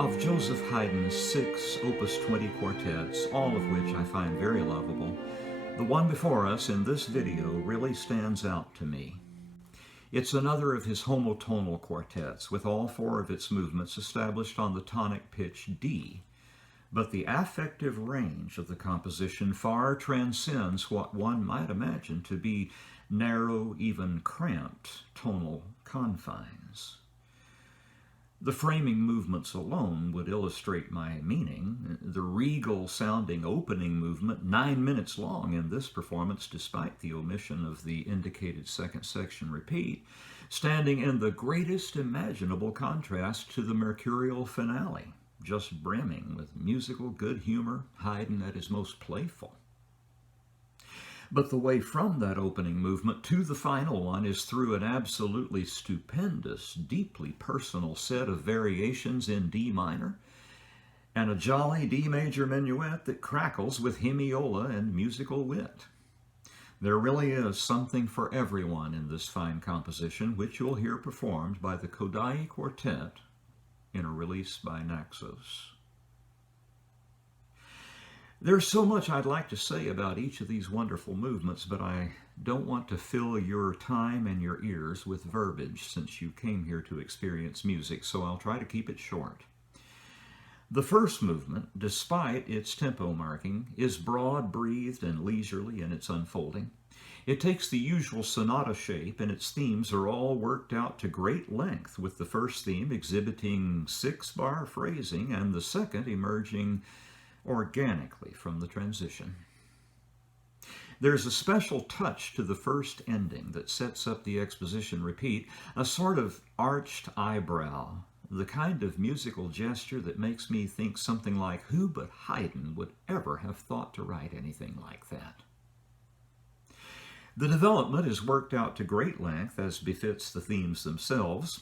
Of Joseph Haydn's 6 Opus 20 quartets, all of which I find very lovable, the one before us in this video really stands out to me. It's another of his homotonal quartets, with all 4 of its movements established on the tonic pitch D. But the affective range of the composition far transcends what one might imagine to be narrow, even cramped tonal confines. The framing movements alone would illustrate my meaning. The regal-sounding opening movement, 9 minutes long in this performance despite the omission of the indicated second section repeat, standing in the greatest imaginable contrast to the mercurial finale, just brimming with musical good humor, Haydn at his most playful. But the way from that opening movement to the final one is through an absolutely stupendous, deeply personal set of variations in D minor and a jolly D major minuet that crackles with hemiola and musical wit. There really is something for everyone in this fine composition, which you'll hear performed by the Kodály Quartet in a release by Naxos. There's so much I'd like to say about each of these wonderful movements, but I don't want to fill your time and your ears with verbiage since you came here to experience music, so I'll try to keep it short. The first movement, despite its tempo marking, is broad-breathed and leisurely in its unfolding. It takes the usual sonata shape, and its themes are all worked out to great length, with the first theme exhibiting 6-bar phrasing and the second emerging organically from the transition. There's a special touch to the first ending that sets up the exposition repeat, a sort of arched eyebrow, the kind of musical gesture that makes me think something like, who but Haydn would ever have thought to write anything like that? The development is worked out to great length, as befits the themes themselves.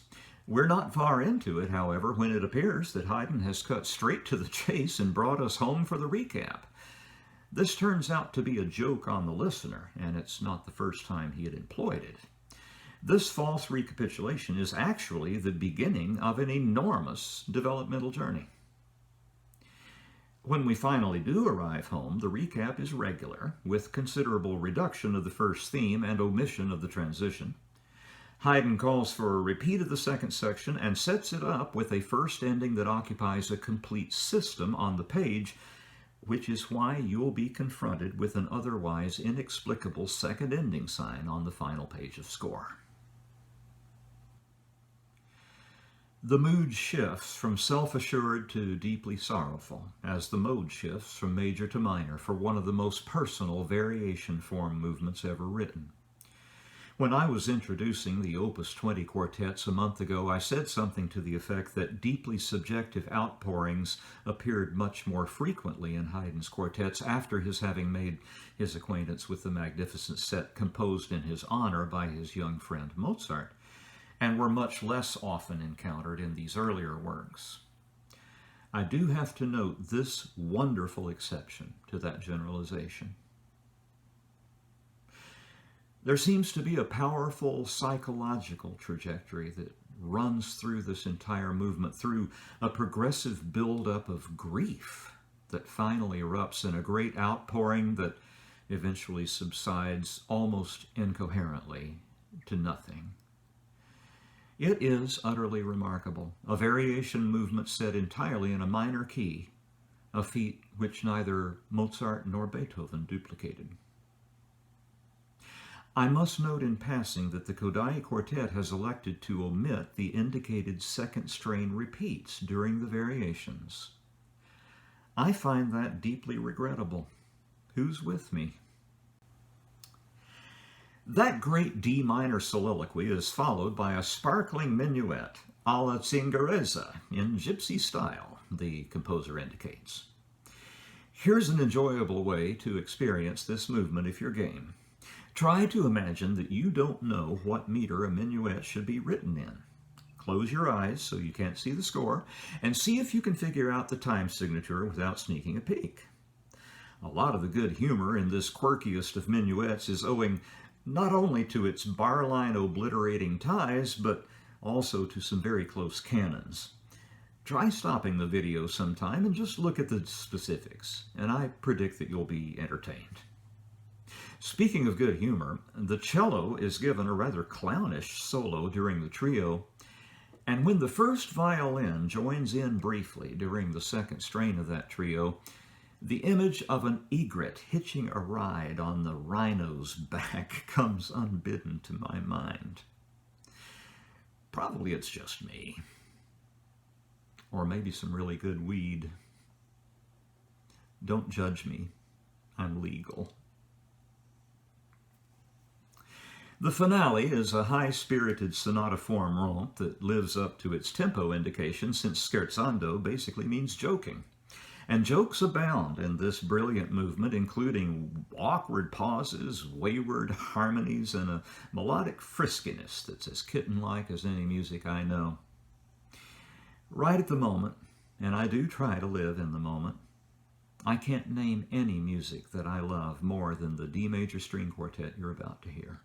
We're not far into it, however, when it appears that Haydn has cut straight to the chase and brought us home for the recap. This turns out to be a joke on the listener, and it's not the first time he had employed it. This false recapitulation is actually the beginning of an enormous developmental journey. When we finally do arrive home, the recap is regular, with considerable reduction of the first theme and omission of the transition. Haydn calls for a repeat of the second section and sets it up with a first ending that occupies a complete system on the page, which is why you'll be confronted with an otherwise inexplicable second ending sign on the final page of score. The mood shifts from self-assured to deeply sorrowful, as the mode shifts from major to minor for one of the most personal variation form movements ever written. When I was introducing the Opus 20 quartets a month ago, I said something to the effect that deeply subjective outpourings appeared much more frequently in Haydn's quartets after his having made his acquaintance with the magnificent set composed in his honor by his young friend Mozart, and were much less often encountered in these earlier works. I do have to note this wonderful exception to that generalization. There seems to be a powerful psychological trajectory that runs through this entire movement, through a progressive buildup of grief that finally erupts in a great outpouring that eventually subsides almost incoherently to nothing. It is utterly remarkable, a variation movement set entirely in a minor key, a feat which neither Mozart nor Beethoven duplicated. I must note in passing that the Kodály Quartet has elected to omit the indicated second strain repeats during the variations. I find that deeply regrettable. Who's with me? That great D minor soliloquy is followed by a sparkling minuet, alla zingarezza, in Gypsy-style, the composer indicates. Here's an enjoyable way to experience this movement if you're game. Try to imagine that you don't know what meter a minuet should be written in. Close your eyes so you can't see the score, and see if you can figure out the time signature without sneaking a peek. A lot of the good humor in this quirkiest of minuets is owing not only to its bar line obliterating ties, but also to some very close canons. Try stopping the video sometime and just look at the specifics, and I predict that you'll be entertained. Speaking of good humor, the cello is given a rather clownish solo during the trio, and when the first violin joins in briefly during the second strain of that trio, the image of an egret hitching a ride on the rhino's back comes unbidden to my mind. Probably it's just me. Or maybe some really good weed. Don't judge me. I'm legal. The finale is a high-spirited sonata-form romp that lives up to its tempo indication, since scherzando basically means joking. And jokes abound in this brilliant movement, including awkward pauses, wayward harmonies, and a melodic friskiness that's as kitten-like as any music I know. Right at the moment, and I do try to live in the moment, I can't name any music that I love more than the D major string quartet you're about to hear.